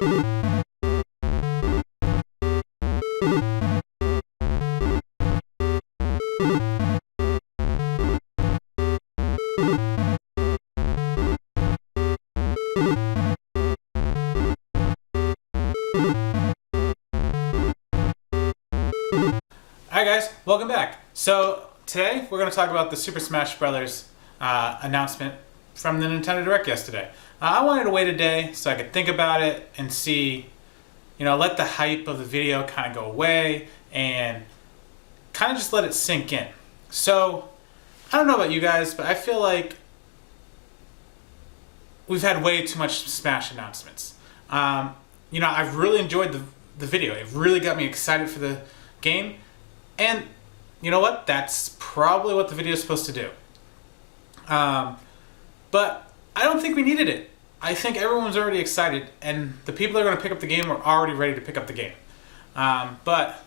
Hi guys, welcome back. So today we're going to talk about the Super Smash Bros. Announcement from the Nintendo Direct yesterday. I wanted to wait a day so I could think about it and see, let the hype of the video kind of go away and kind of just let it sink in. So I don't know about you guys, but I feel like we've had way too much Smash announcements. I've really enjoyed the video. It really got me excited for the game. And you know what? That's probably what the video is supposed to do. But I don't think we needed it. I think everyone's already excited, and the people that are going to pick up the game are already ready to pick up the game. But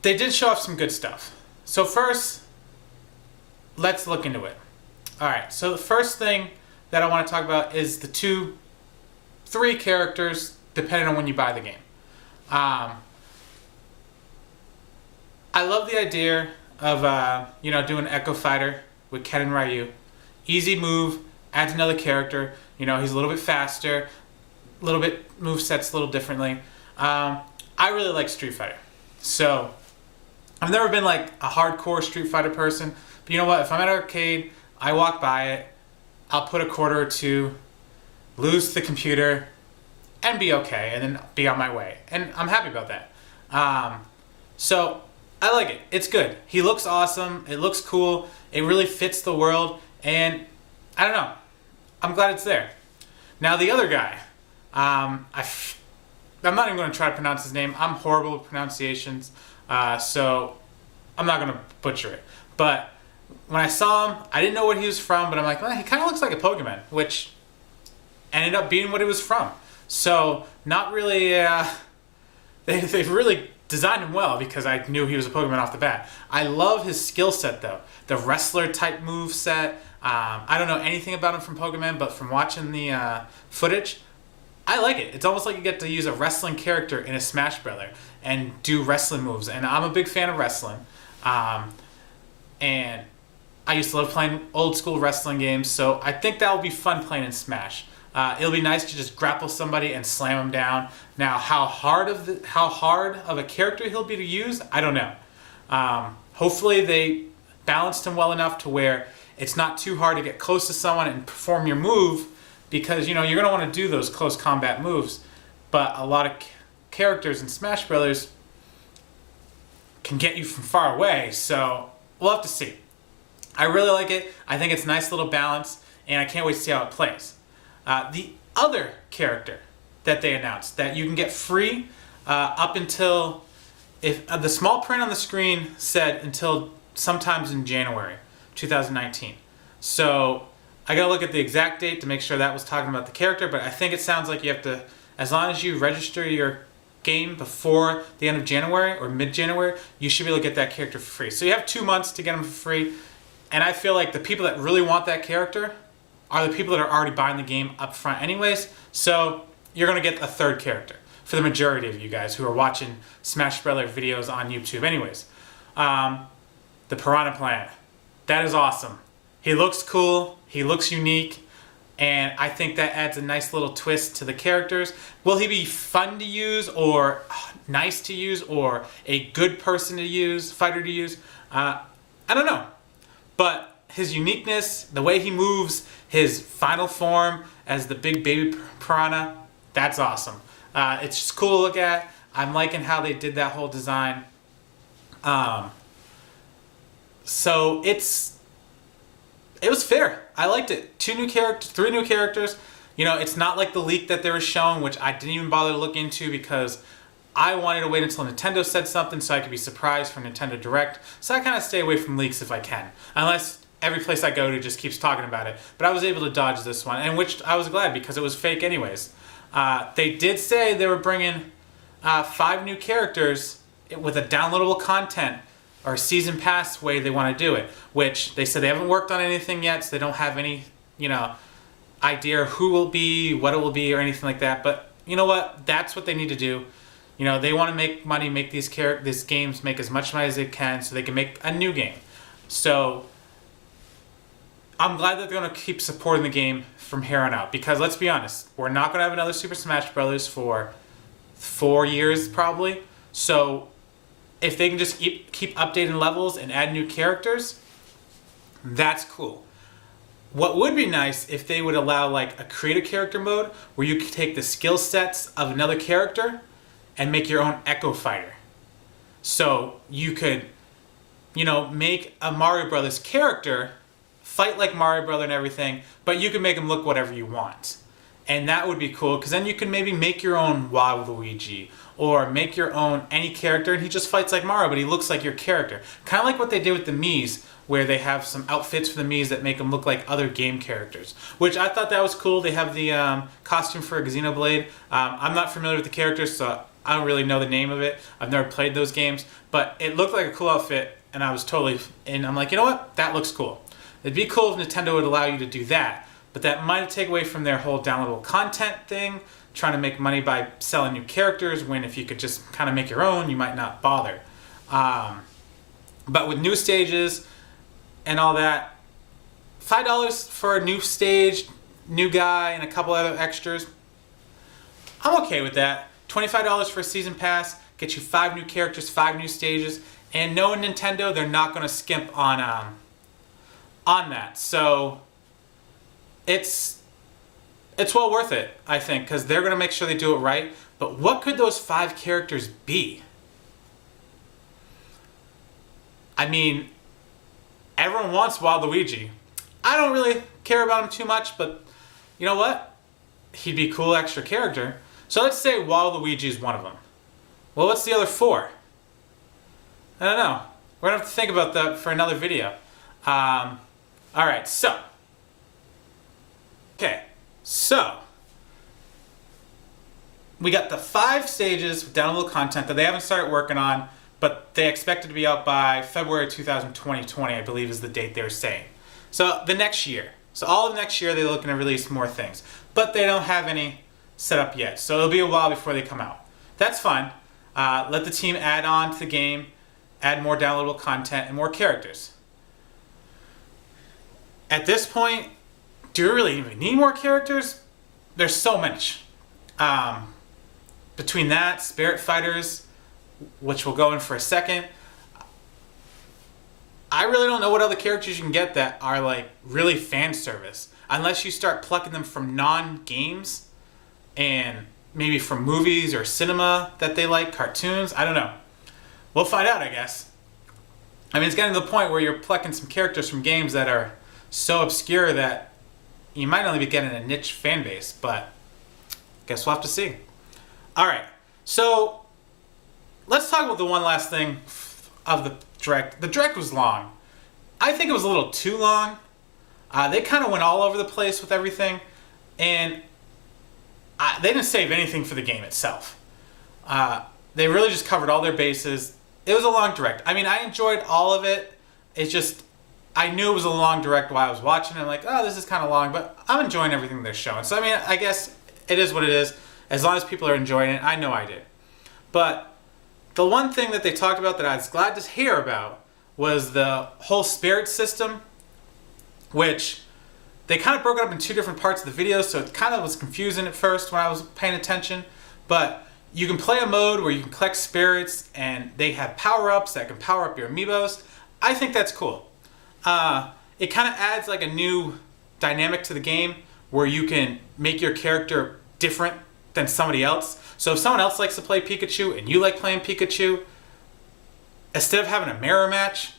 they did show off some good stuff. So first, let's look into it. Alright, so the first thing that I want to talk about is the 3 characters, depending on when you buy the game. I love the idea of doing Echo Fighter with Ken and Ryu. Easy move, adds another character. He's a little bit faster, a little bit movesets a little differently. I really like Street Fighter, so I've never been like a hardcore Street Fighter person. But you know what? If I'm at an arcade, I walk by it, I'll put a quarter or two, lose the computer, and be okay, and then be on my way. And I'm happy about that. So I like it. It's good. He looks awesome. It looks cool. It really fits the world. And I don't know. I'm glad it's there. Now the other guy, I'm not even going to try to pronounce his name. I'm horrible with pronunciations, so I'm not going to butcher it. But when I saw him, I didn't know what he was from, but I'm like, well, he kind of looks like a Pokemon, which ended up being what he was from. So not really, they've really designed him well because I knew he was a Pokemon off the bat. I love his skill set though. The wrestler type move set. I don't know anything about him from Pokemon, but from watching the footage, I like it. It's almost like you get to use a wrestling character in a Smash Brother and do wrestling moves. And I'm a big fan of wrestling. And I used to love playing old school wrestling games, so I think that will be fun playing in Smash. It'll be nice to just grapple somebody and slam them down. Now, how hard of a character he'll be to use, I don't know. Hopefully they balanced him well enough to where it's not too hard to get close to someone and perform your move, because you're going to want to do those close combat moves. But a lot of characters in Smash Brothers can get you from far away, so we'll have to see. I really like it. I think it's a nice little balance, and I can't wait to see how it plays. The other character that they announced that you can get free up until, if the small print on the screen said until sometimes in January 2019. So I gotta look at the exact date to make sure that was talking about the character, but I think it sounds like you have to, as long as you register your game before the end of January or mid-January, you should be able to get that character for free. So you have 2 months to get them for free, and I feel like the people that really want that character are the people that are already buying the game up front anyways, so you're going to get a third character for the majority of you guys who are watching Smash Brothers videos on YouTube anyways. The Piranha Plant. That is awesome. He looks cool, he looks unique, and I think that adds a nice little twist to the characters. Will he be fun to use, or nice to use, or a good person to use, fighter to use? I don't know. But his uniqueness, the way he moves, his final form as the big baby piranha, that's awesome. It's just cool to look at. I'm liking how they did that whole design. So it was fair. I liked it. 3 new characters. It's not like the leak that they were showing, which I didn't even bother to look into because I wanted to wait until Nintendo said something so I could be surprised for Nintendo Direct. So I kind of stay away from leaks if I can, unless every place I go to just keeps talking about it. But I was able to dodge this one, and which I was glad because it was fake anyways. They did say they were bringing 5 new characters with a downloadable content or season pass way they want to do it, which they said they haven't worked on anything yet, so they don't have any, idea who will be, what it will be, or anything like that. But you know what? That's what they need to do. You know, they want to make money, make these games make as much money as they can, so they can make a new game. So I'm glad that they're going to keep supporting the game from here on out, because let's be honest, we're not going to have another Super Smash Bros. For 4 years probably. So if they can just keep updating levels and add new characters, that's cool. What would be nice if they would allow like a create a character mode where you could take the skill sets of another character and make your own Echo Fighter. So you could, you know, make a Mario Brothers character fight like Mario Brother and everything, but you can make him look whatever you want. And that would be cool, because then you can maybe make your own Waluigi, or make your own any character, and he just fights like Mario, but he looks like your character. Kind of like what they did with the Miis, where they have some outfits for the Miis that make them look like other game characters, which I thought that was cool. They have the costume for Xenoblade. I'm not familiar with the characters, so I don't really know the name of it. I've never played those games, but it looked like a cool outfit, and I was totally, and I'm like, you know what? That looks cool. It'd be cool if Nintendo would allow you to do that, but that might take away from their whole downloadable content thing, trying to make money by selling new characters, when if you could just kind of make your own, you might not bother. But with new stages and all that, $5 for a new stage, new guy, and a couple other extras, I'm okay with that. $25 for a season pass, get you 5 new characters, 5 new stages, and knowing Nintendo, they're not going to skimp on that. So it's well worth it, I think, because they're going to make sure they do it right. But what could those 5 characters be? I mean, everyone wants Waluigi. I don't really care about him too much, but you know what? He'd be a cool extra character. So let's say Waluigi is one of them. Well, what's the other 4? I don't know. We're going to have to think about that for another video. Alright, so. Okay, so. We got the 5 stages with downloadable content that they haven't started working on, but they expect it to be out by February 2020, I believe is the date they were saying. So the next year. So all of next year they're looking to release more things. But they don't have any set up yet. So it'll be a while before they come out. That's fine. Let the team add on to the game, add more downloadable content and more characters. At this point, do you really even need more characters? There's so much. Between that, Spirit Fighters, which we'll go in for a second, I really don't know what other characters you can get that are like really fan service, unless you start plucking them from non-games and maybe from movies or cinema that they like, cartoons. I don't know. We'll find out, I guess. I mean, it's getting to the point where you're plucking some characters from games that are so obscure that you might only be getting a niche fan base, but guess we'll have to see. Alright, so let's talk about the one last thing of the Direct. The Direct was long. I think it was a little too long. They kind of went all over the place with everything, and they didn't save anything for the game itself. They really just covered all their bases. It was a long Direct. I mean, I enjoyed all of it. It's just, I knew it was a long Direct while I was watching it. I'm like, oh, this is kind of long, but I'm enjoying everything they're showing. So, I mean, I guess it is what it is. As long as people are enjoying it, I know I did. But the one thing that they talked about that I was glad to hear about was the whole spirit system, which they kind of broke it up in 2 different parts of the video, so it kind of was confusing at first when I was paying attention. But you can play a mode where you can collect spirits, and they have power-ups that can power up your amiibos. I think that's cool. It kind of adds like a new dynamic to the game where you can make your character different than somebody else. So if someone else likes to play Pikachu and you like playing Pikachu, instead of having a mirror match,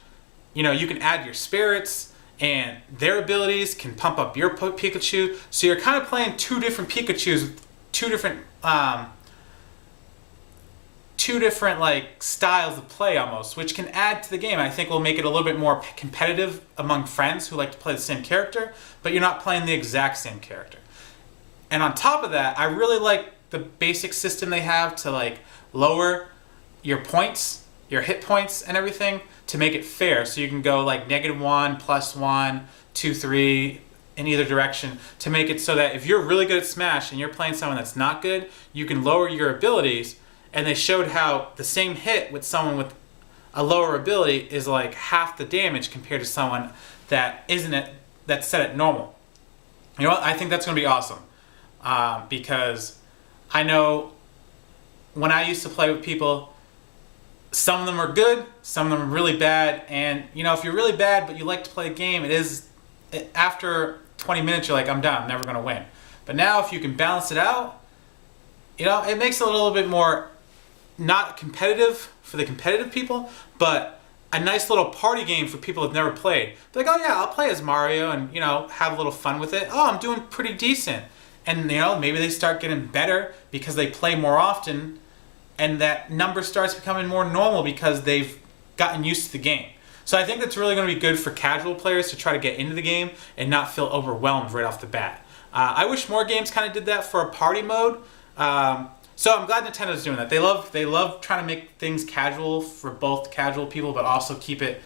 you know, you can add your spirits and their abilities can pump up your Pikachu. So you're kind of playing 2 different Pikachus with 2 different like styles of play almost, which can add to the game. I think will make it a little bit more competitive among friends who like to play the same character, but you're not playing the exact same character. And on top of that, I really like the basic system they have to like lower your points, your hit points and everything to make it fair. So you can go like -1, +1, 2, 3, in either direction to make it so that if you're really good at Smash and you're playing someone that's not good, you can lower your abilities. And they showed how the same hit with someone with a lower ability is like half the damage compared to someone that that's set at normal. You know what? I think that's going to be awesome because I know when I used to play with people, some of them are good, some of them are really bad, and you know, if you're really bad but you like to play a game, after 20 minutes you're like, I'm done, I'm never going to win. But now if you can balance it out, you know, it makes it a little bit more not competitive for the competitive people, but a nice little party game for people who've never played. They're like, oh yeah, I'll play as Mario and, you know, have a little fun with it. Oh, I'm doing pretty decent. And, you know, maybe they start getting better because they play more often, and that number starts becoming more normal because they've gotten used to the game. So I think that's really going to be good for casual players to try to get into the game and not feel overwhelmed right off the bat. I wish more games kind of did that for a party mode. So I'm glad Nintendo's doing that. They love trying to make things casual for both casual people, but also keep it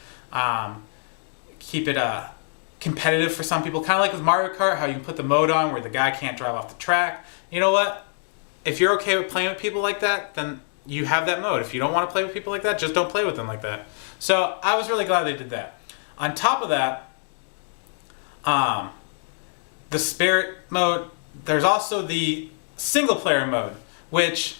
competitive for some people. Kind of like with Mario Kart, how you can put the mode on where the guy can't drive off the track. You know what? If you're okay with playing with people like that, then you have that mode. If you don't want to play with people like that, just don't play with them like that. So I was really glad they did that. On top of that, the Spirit mode, there's also the single player mode, which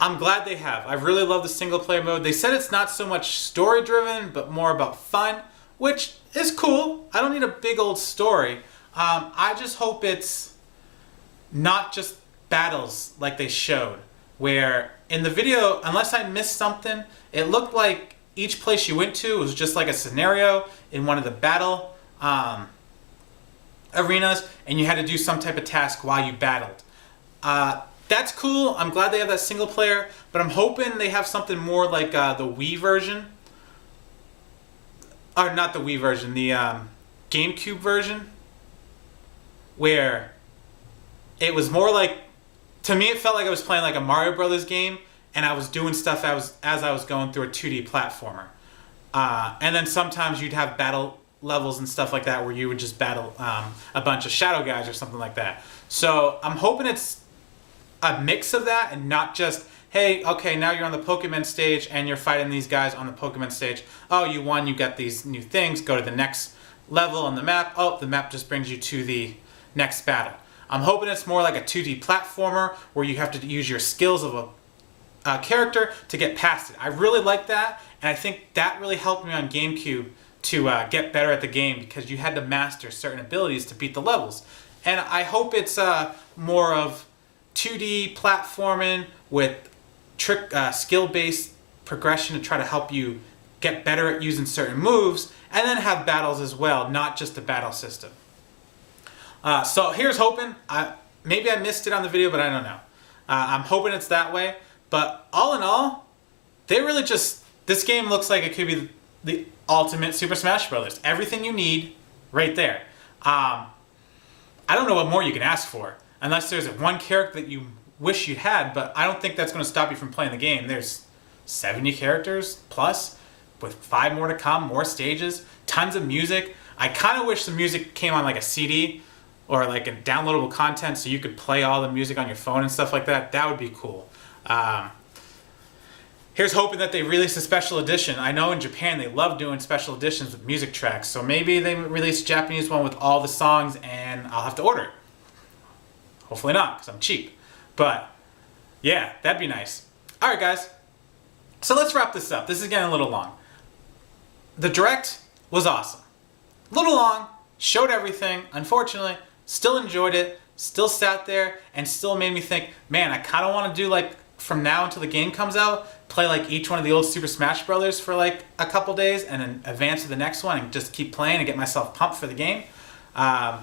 I'm glad they have. I really love the single player mode. They said it's not so much story driven, but more about fun, which is cool. I don't need a big old story. I just hope it's not just battles like they showed, where in the video, unless I missed something, it looked like each place you went to was just like a scenario in one of the battle arenas, and you had to do some type of task while you battled. That's cool. I'm glad they have that single player, but I'm hoping they have something more like the Wii version. Or not the Wii version, the GameCube version, where it was more like, to me it felt like I was playing like a Mario Brothers game, and I was doing stuff as I was going through a 2D platformer. And then sometimes you'd have battle levels and stuff like that where you would just battle a bunch of shadow guys or something like that. So I'm hoping it's a mix of that and not just, hey, okay, now you're on the Pokemon stage and you're fighting these guys on the Pokemon stage. Oh, you won, you got these new things, go to the next level on the map. Oh, the map just brings you to the next battle. I'm hoping it's more like a 2D platformer where you have to use your skills of a character to get past it. I really like that, and I think that really helped me on GameCube to get better at the game because you had to master certain abilities to beat the levels. And I hope it's more of 2D platforming with skill-based progression to try to help you get better at using certain moves, and then have battles as well, not just a battle system. So here's hoping. Maybe I missed it on the video, but I don't know. I'm hoping it's that way. But all in all, this game looks like it could be the ultimate Super Smash Bros. Everything you need right there. I don't know what more you can ask for, unless there's one character that you wish you had, but I don't think that's going to stop you from playing the game. There's 70 characters plus, with 5 more to come, more stages, tons of music. I kind of wish the music came on like a CD or like a downloadable content so you could play all the music on your phone and stuff like that. That would be cool. Here's hoping that they release a special edition. I know in Japan they love doing special editions with music tracks, so maybe they release a Japanese one with all the songs and I'll have to order it. Hopefully not, because I'm cheap. But yeah, that'd be nice. Alright guys, so let's wrap this up. This is getting a little long. The Direct was awesome. A little long, showed everything. Unfortunately, still enjoyed it, still sat there, and still made me think, man, I kind of want to do like, from now until the game comes out, play like each one of the old Super Smash Brothers for like a couple days and then advance to the next one and just keep playing and get myself pumped for the game. I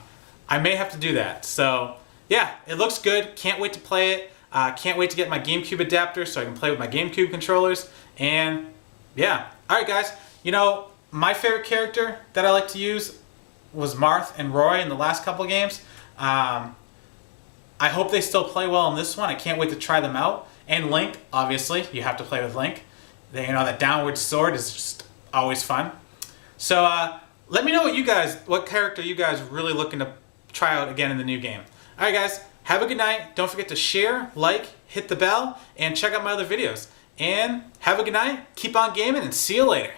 may have to do that. So yeah, it looks good. Can't wait to play it. Can't wait to get my GameCube adapter so I can play with my GameCube controllers. And yeah, alright guys, you know, my favorite character that I like to use was Marth and Roy in the last couple games. I hope they still play well in this one. I can't wait to try them out. And Link, obviously, you have to play with Link. You know, that downward sword is just always fun. So let me know what character you guys are really looking to try out again in the new game. All right, guys, have a good night. Don't forget to share, like, hit the bell, and check out my other videos. And have a good night, keep on gaming, and see you later.